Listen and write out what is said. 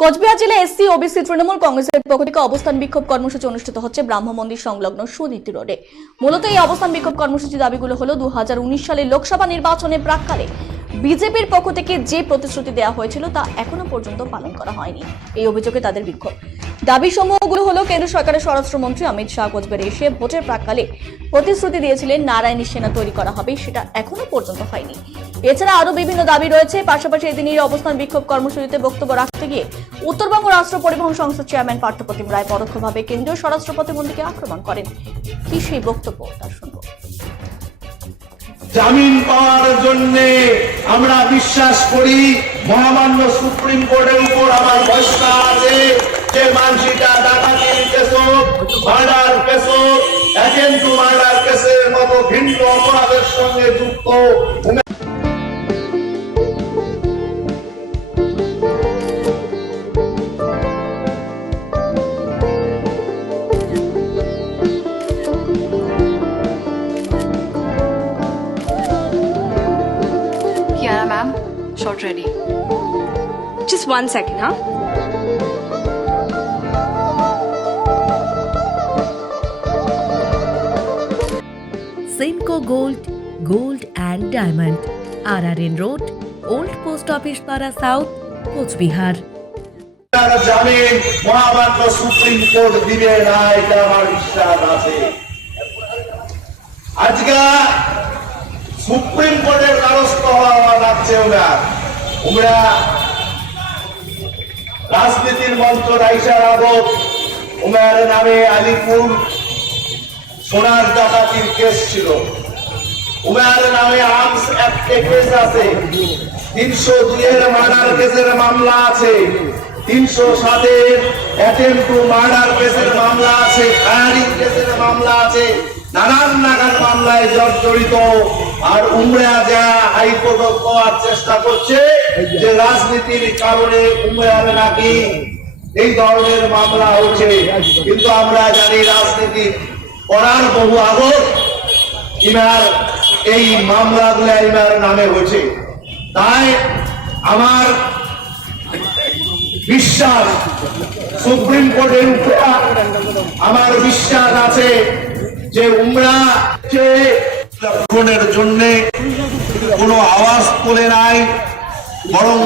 কোচবিহার জেলা SC OBC Trinamool কংগ্রেসের পক্ষ থেকে অবস্থান বিক্ষোভ কর্মসূচি অনুষ্ঠিত হচ্ছে ব্রাহ্ম মন্দির সংলগ্ন সুনীতি রোডে। মূলত এই অবস্থান বিক্ষোভ কর্মসূচির দাবিগুলো হলো 2019 সালের লোকসভা নির্বাচনের প্রাক্কালে বিজেপির পক্ষ থেকে যে প্রতিশ্রুতি দেওয়া হয়েছিল তা এখনো পর্যন্ত পালন করা হয়নি। এই অভিযোগে তাদের বিক্ষোভ। দাবি সমূহগুলো হলো কেন্দ্র সরকারের স্বরাষ্ট্রমন্ত্রী অমিত শাহ কোচবিহারে এসে ভোটের প্রাক্কালে প্রতিশ্রুতি দিয়েছিলেন নারায়ণী সেনা তৈরি করা হবে, সেটা এখনো পর্যন্ত হয়নি। এছাড়া আরো বিভিন্ন দাবি রয়েছে। পাশাপাশি এদিনের অবস্থান বিক্ষোভ কর্মসূচিতে বক্তব্য রাখতে গিয়ে উত্তরবঙ্গ রাষ্ট্র পরিবহন সংস্থার চেয়ারম্যান পার্থপ্রতিম রায় পরোক্ষভাবে কেন্দ্রীয় স্বরাষ্ট্র প্রতিমন্ত্রীকে আক্রমণ করেন। কি সেই বক্তব্য তা শুনবো। জামিন পাওয়ার জন্য আমরা বিশ্বাস করি মহামান্য সুপ্রিম কোর্টের উপর আমার ভরসা আছে যে মানসিটা ডাকাতির case, murder case, agent murder কেসের মতো ভিন্ন অপরাধের সঙ্গে যুক্ত Kiara ma'am, shot ready. Just 1 second, huh? Simco Gold and Diamond, RRN Road, Old Post Office Para South, Coachbihar. জামিন মহামান্য সুপ্রিম কোর্ট দিবে না, এটা আমার বিশ্বাস আছে। আজকে সুপ্রিম কোর্টের দ্বারস্থ হওয়া লাগছেও না। আমরা রাজনীতির মঞ্চ রাইসার আগত উমার নামে আলিপুর সোনার ডাকাতির কেস ছিল। উমার নামে আর্মস অ্যাক্টে কেস আছে, 302 এর মার্ডার কেসের মামলা আছে, 307 এর অ্যাটেম্প টু মার্ডার কেসের মামলা আছে, ফায়ারিং কেসের মামলা আছে, নানান নানান মামলায় জড়িত। আর উমরা যা হাইকোর্ট পাওয়ার চেষ্টা করছে যে রাজনীতির কারণে উমরার নাকি এই ধরনের মামলা হচ্ছে, কিন্তু আমরা জানি রাজনীতি করার বহু আগত ইমার এই মামলাগুলো ইমার নামে হয়েছে। তাই আমার বিশ্বাস সুপ্রিম কোর্টের উপরে আমার বিশ্বাস আছে যে উমরা জন্য কোনো আওয়াজ তোলে নাই, বরং